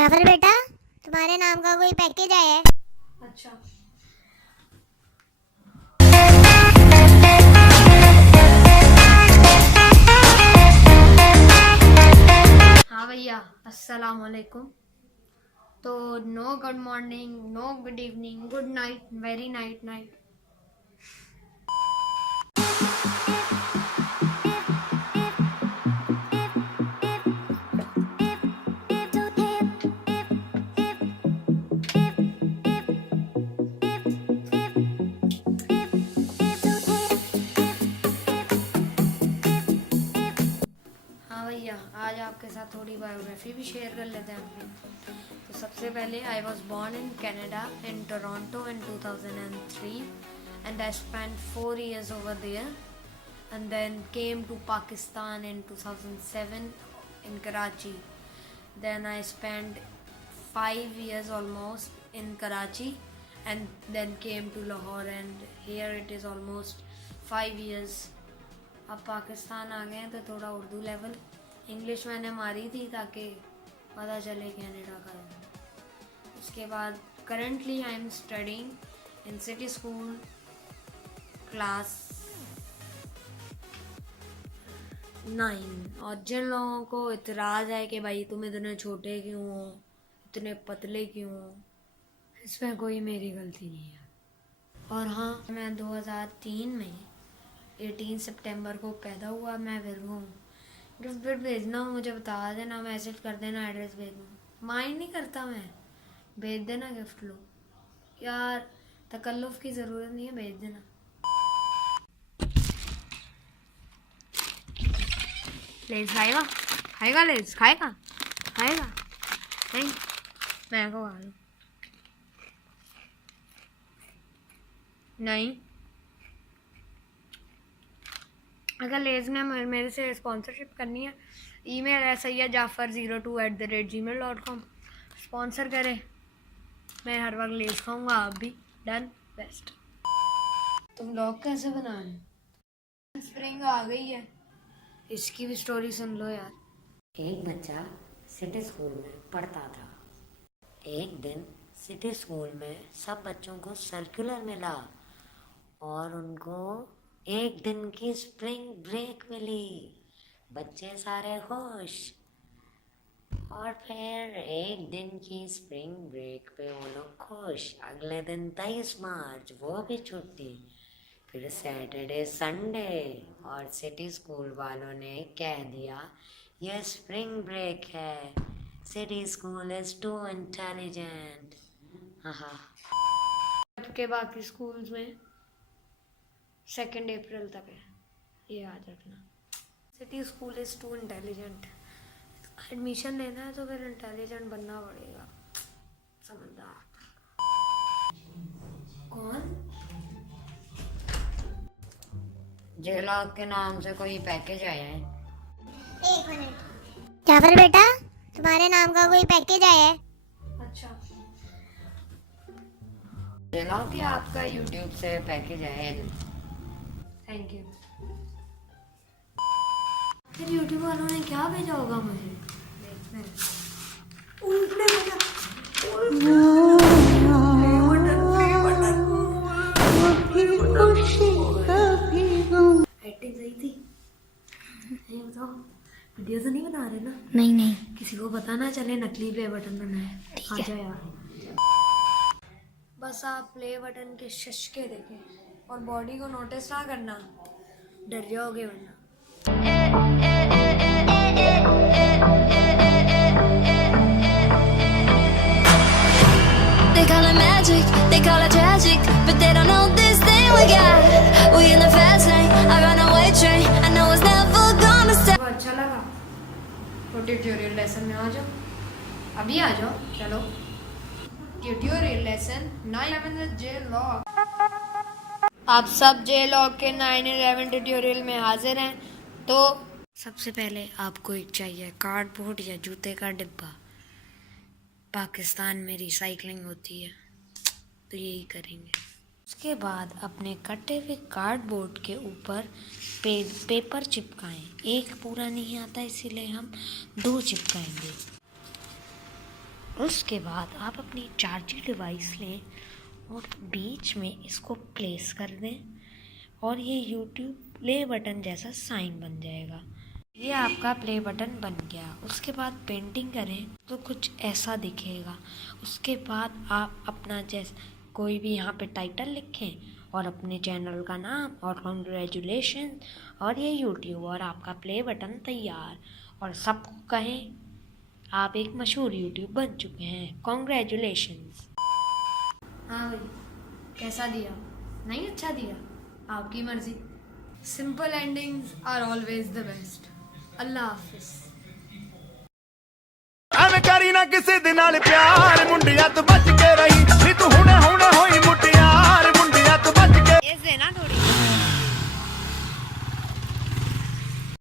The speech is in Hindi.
जाफर बेटा, तुम्हारे नाम का कोई पैकेज आया है। अच्छा। हाँ भैया, अस्सलाम वालेकुम। तो no good morning, no good evening, good night, very night night. हाँ भैया, आज आपके साथ थोड़ी बायोग्राफी भी शेयर कर लेते हैं अपनी। तो सबसे पहले I was born in Canada in Toronto in 2003 and I spend 4 years over there and then came to Pakistan in 2007 in Karachi. Then I spent 5 years almost in Karachi and then came to Lahore and here it is almost 5 years. अब पाकिस्तान आ गए हैं तो थोड़ा उर्दू लेवल इंग्लिश मैंने मारी थी ताकि पता चले कनाडा का है। उसके बाद currently I am studying in city school class 9। और जिन लोगों को इतराज़ है कि भाई तुम इतने छोटे क्यों हो, इतने पतले क्यों हो, इसमें कोई मेरी गलती नहीं है। और हाँ, मैं 2003 में 18 सितंबर को पैदा हुआ। मैं फिर हूँ गिफ्ट भेजना हो मुझे बता देना, मैसेज कर देना, एड्रेस भेज दूँ। माइंड नहीं करता मैं, भेज देना गिफ्ट। लो यार, तकल्लुफ़ की ज़रूरत नहीं है, भेज देना। लेज़ खाएगा? खाएगा लेज़? खाएगा? खाएगा? नहीं, मैं को खा लूँ। नहीं, अगर लेज़ ने मेरे से स्पॉन्सरशिप करनी है, ईमेल है sayyadjafar02@gmail.com। स्पॉन्सर करे, मैं हर वक्त लेज़ खाऊंगा। आप भी डन। बेस्ट। तुम लोग कैसे बना रहे? स्प्रिंग आ गई है, इसकी भी स्टोरी सुन लो यार। एक बच्चा सिटी स्कूल में पढ़ता था। एक दिन सिटी स्कूल में सब बच्चों को सर्कुलर मिला और उनको एक दिन की स्प्रिंग ब्रेक मिली। बच्चे सारे खुश। और फिर एक दिन की स्प्रिंग ब्रेक पे वो लोग खुश। अगले दिन 23 मार्च, वो भी छुट्टी। फिर सैटरडे संडे, और सिटी स्कूल वालों ने कह दिया ये स्प्रिंग ब्रेक है, city school is to intelligent. हाँ। के बाकी स्कूल्स में 2 अप्रैल तक है, ये याद रखना। City school is to intelligent. Admission लेना है तो फिर इंटेलिजेंट बनना पड़ेगा, समझदार। कौन? जेलॉग के नाम से कोई पैकेज आया है। एक मिनट जाफर बेटा, तुम्हारे नाम का कोई पैकेज आया है। अच्छा। जेलॉग के आपका यूट्यूब से पैकेज आया है। Thank you. फिर यूट्यूब वालों ने क्या भेजा होगा मुझे? देखते हैं। एक्टिंग सही थी। ये बताओ, वीडियो तो नहीं बना रहे ना? नहीं नहीं, किसी को पता ना चले नकली प्ले बटन बनाए। आ जाओ यार, बस आप प्ले बटन के शशके देखें और बॉडी को नोटिस ना करना, डर जाओगे वरना। They call it magic, they call it tragic, but they don't know this thing we got. We in the fast lane, I run a way train. I know it's never gonna stop. अच्छा लगा तो ट्यूटोरियल लेसन में आ जाओ, अभी आ जाओ। चलो, ट्यूटोरियल लेसन 9/11 जे लॉग। आप सब जे लॉग के 9/11 ट्यूटोरियल में हाजिर हैं। तो सबसे पहले आपको एक चाहिए कार्डबोर्ड या जूते का डिब्बा। पाकिस्तान में रिसाइकलिंग होती है तो यही करेंगे। उसके बाद अपने कटे हुए कार्डबोर्ड के ऊपर पेपर चिपकाएं। एक पूरा नहीं आता इसीलिए हम 2 चिपकाएंगे। उसके बाद आप अपनी चार्जिंग डिवाइस लें और बीच में इसको प्लेस कर दें और ये यूट्यूब प्ले बटन जैसा साइन बन जाएगा। ये आपका प्ले बटन बन गया। उसके बाद पेंटिंग करें तो कुछ ऐसा दिखेगा। उसके बाद आप अपना कोई भी यहाँ पे टाइटल लिखें और अपने चैनल का नाम और कॉन्ग्रेचुलेशन और ये यूट्यूब और आपका प्ले बटन तैयार। और सबको कहें आप एक मशहूर यूट्यूब बन चुके हैं। कॉन्ग्रेचुलेशंस। हाँ भाई, कैसा दिया? नहीं अच्छा दिया? आपकी मर्जी। Simple endings are always the best. अल्लाह हाफिज। ਐਵੇਂ ਕਰੀ ਨਾ ਕਿਸੇ ਦੇ ਨਾਲ ਪਿਆਰ ਮੁੰਡਿਆਂ ਤੋਂ ਬਚ ਕੇ ਰਹੀ ਨੀ ਤੂੰ ਹੁਣੇ